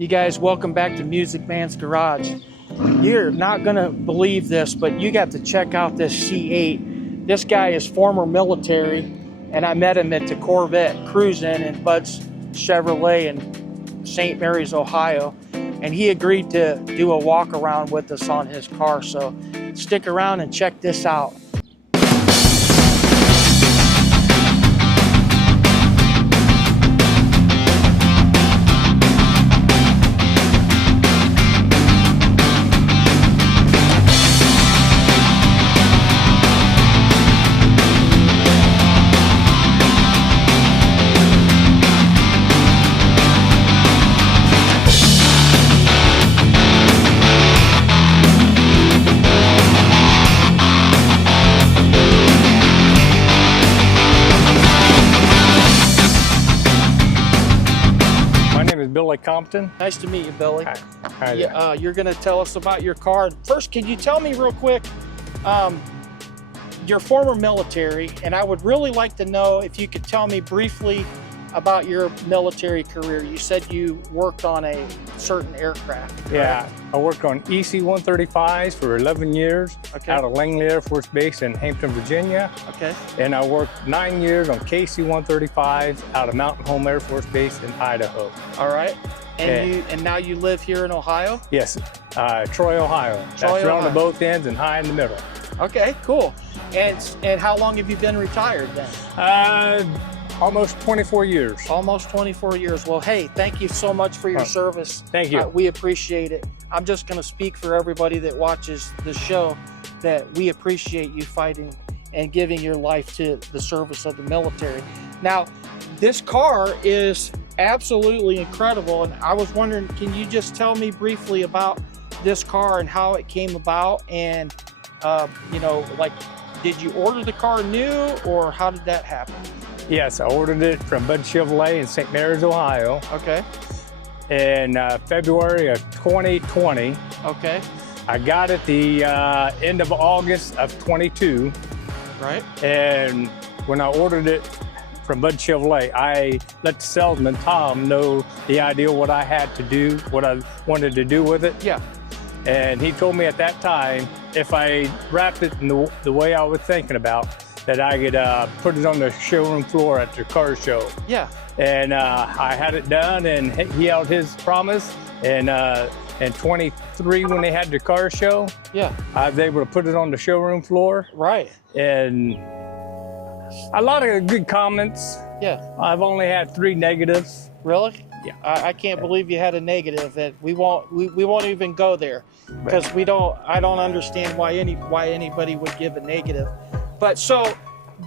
You guys, welcome back to Music Man's Garage. You're not gonna believe this, but you got to check out this C8. This guy is former military, and I met him at the Corvette cruising in Bud's Chevrolet in St. Mary's, Ohio, and he agreed to do a walk around with us on his car. So stick around and check this out. Compton. Nice to meet you, Billy. Hi there. You're going to tell us about your car. First, can you tell me real quick, you're former military, and I would really like to know if you could tell me briefly about your military career. You said you worked on a certain aircraft, correct? Yeah, I worked on EC-135s for 11 years out of Langley Air Force Base in Hampton, Virginia. Okay. And I worked 9 years on KC-135s out of Mountain Home Air Force Base in Idaho. All right. And now you live here in Ohio? Yes, Troy, Ohio. That's round to both ends and high in the middle. Okay, cool. And how long have you been retired then? Almost 24 years. Almost 24 years. Well, hey, thank you so much for your service. Thank you. We appreciate it. I'm just going to speak for everybody that watches the show that we appreciate you fighting and giving your life to the service of the military. Now, this car is absolutely incredible, and I was wondering, can you just tell me briefly about this car and how it came about? And you know, like, did you order the car new, or how did that happen? Yes, I ordered it from Bud Chevrolet in St. Mary's, Ohio. Okay. In February of 2020. Okay. I got it the end of August of 22. Right. And when I ordered it from Bud Chevrolet, I let the salesman, Tom, know the idea what I had to do, what I wanted to do with it. Yeah. And he told me at that time, if I wrapped it in the way I was thinking about, that I could put it on the showroom floor at the car show. Yeah. And I had it done, and he held his promise. And in 23, when they had the car show, yeah, I was able to put it on the showroom floor. Right. And a lot of good comments. Yeah. I've only had 3 negatives. Really? Yeah. I can't believe you had a negative. That we won't even go there, because I don't understand why anybody would give a negative. But so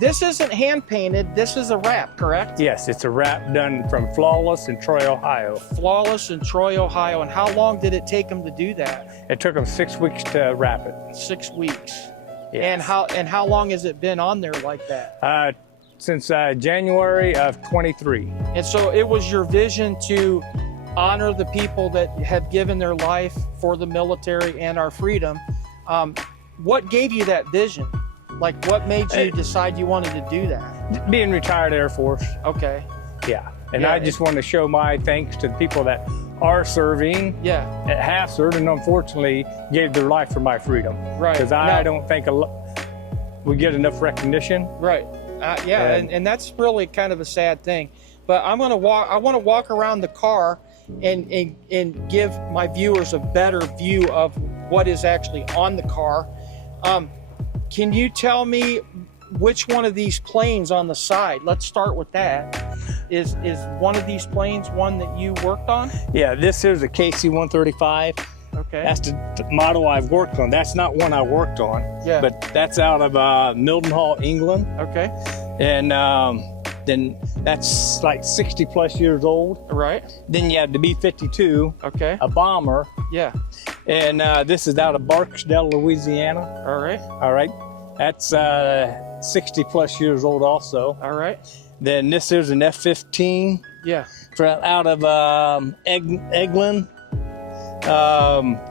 this isn't hand painted, this is a wrap, correct? Yes, it's a wrap done from Flawless in Troy, Ohio. Flawless in Troy, Ohio. And how long did it take them to do that? It took them 6 weeks to wrap it. 6 weeks. Yes. And how long has it been on there like that? Since January of 23. And so it was your vision to honor the people that have given their life for the military and our freedom. What gave you that vision? Like, what made you decide you wanted to do that? Being retired Air Force. Okay. Yeah. And I just want to show my thanks to the people that are serving, that have served, and unfortunately gave their life for my freedom. Right. Because I don't think we get enough recognition. Right. And that's really kind of a sad thing. But I want to walk around the car and give my viewers a better view of what is actually on the car. Can you tell me which one of these planes on the side? Let's start with that. Is one of these planes one that you worked on? Yeah, this is a KC-135. Okay. That's the model I've worked on. That's not one I worked on. Yeah. But that's out of Mildenhall, England. Okay. And then that's like 60 plus years old. Right. Then you have the B-52. Okay. A bomber. Yeah. And this is out of Barksdale, Louisiana. All right. All right. That's 60 plus years old also. All right. Then this is an F-15. Yeah. Out of Eglin,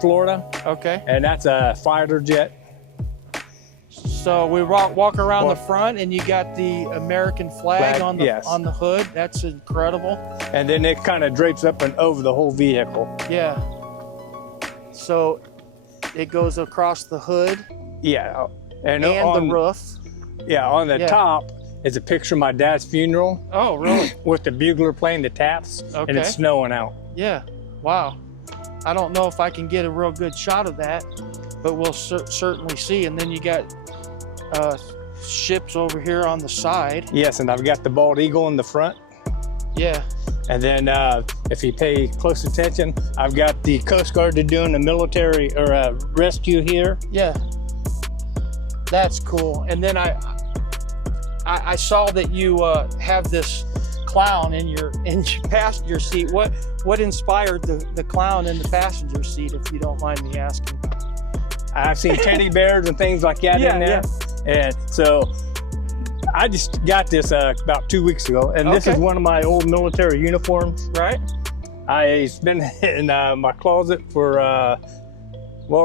Florida. Okay. And that's a fighter jet. So we walk around the front, and you got the American flag on the hood. That's incredible. And then it kind of drapes up and over the whole vehicle. Yeah. So it goes across the hood. Yeah. And on the roof. Yeah, on the top is a picture of my dad's funeral. Oh, really? With the bugler playing the taps, and it's snowing out. Yeah. Wow. I don't know if I can get a real good shot of that, but we'll certainly see. And then you got ships over here on the side. Yes, and I've got the bald eagle in the front. Yeah. And then if you pay close attention, I've got the Coast Guard doing a military or a rescue here. Yeah. That's cool. And then I saw that you have this clown in your passenger seat. What inspired the clown in the passenger seat, if you don't mind me asking? I've seen teddy bears and things like that in there. And so I just got this about 2 weeks ago, and this is one of my old military uniforms. Right. It's been in my closet for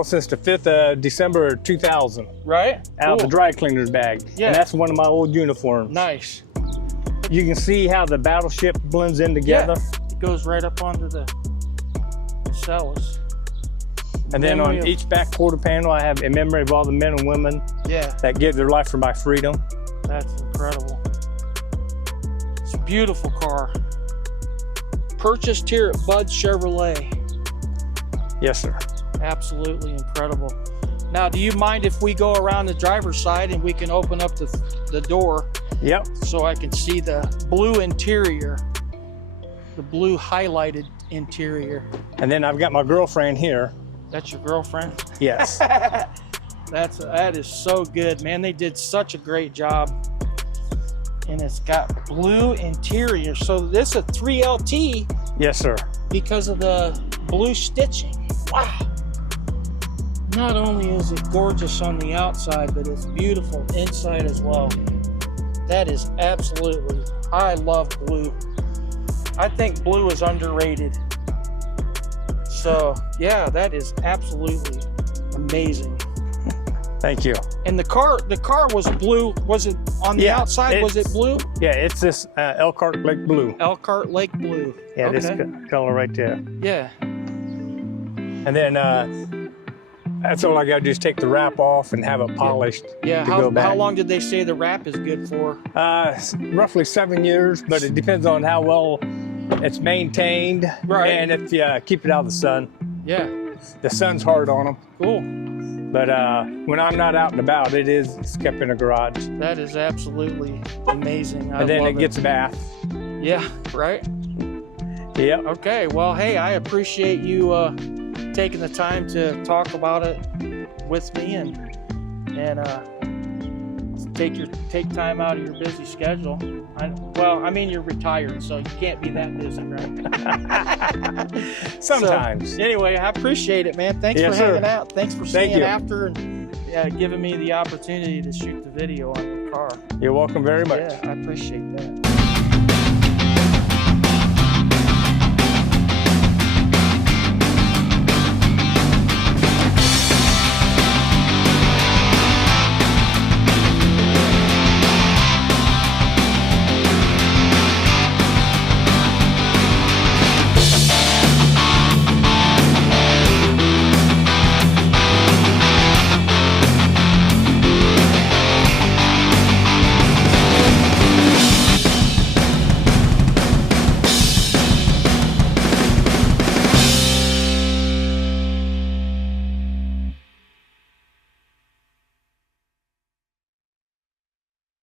since the 5th of December 2000. Right. Out of the dry cleaner's bag. Yeah. And that's one of my old uniforms. Nice. You can see how the battleship blends in together. Yeah. It goes right up onto the cells. And then on each back quarter panel, I have a memory of all the men and women that gave their life for my freedom. That's incredible. It's a beautiful car. Purchased here at Bud Chevrolet. Yes, sir. Absolutely incredible. Now, do you mind if we go around the driver's side and we can open up the door? Yep. So I can see the blue interior, the blue highlighted interior. And then I've got my girlfriend here. That's your girlfriend? Yes. That is so good, man. They did such a great job. And it's got blue interior. So this is a 3LT. Yes, sir. Because of the blue stitching. Wow. Not only is it gorgeous on the outside, but it's beautiful inside as well. That is absolutely, I love blue. I think blue is underrated. So yeah, that is absolutely amazing. Thank you. And the car was blue. Was it on the outside? Was it blue? Yeah, it's this Elkhart Lake Blue. Elkhart Lake Blue. Yeah, this color right there. Yeah. And then that's all I got to do is take the wrap off and have it polished. Yeah. How long did they say the wrap is good for? Roughly 7 years, but it depends on how well it's maintained. Right. And if you keep it out of the sun. Yeah. The sun's hard on them. Cool. But when I'm not out and about, it's kept in a garage. That is absolutely amazing. And then it gets a bath. Yeah, right? Yep. Okay, well, hey, I appreciate you taking the time to talk about it with me and take time out of your busy schedule. I mean, you're retired, so you can't be that busy, right? Sometimes. So, anyway, I appreciate it, man. Thanks for hanging out. Thanks for staying after and giving me the opportunity to shoot the video on your car. You're welcome very much. Yeah, I appreciate that.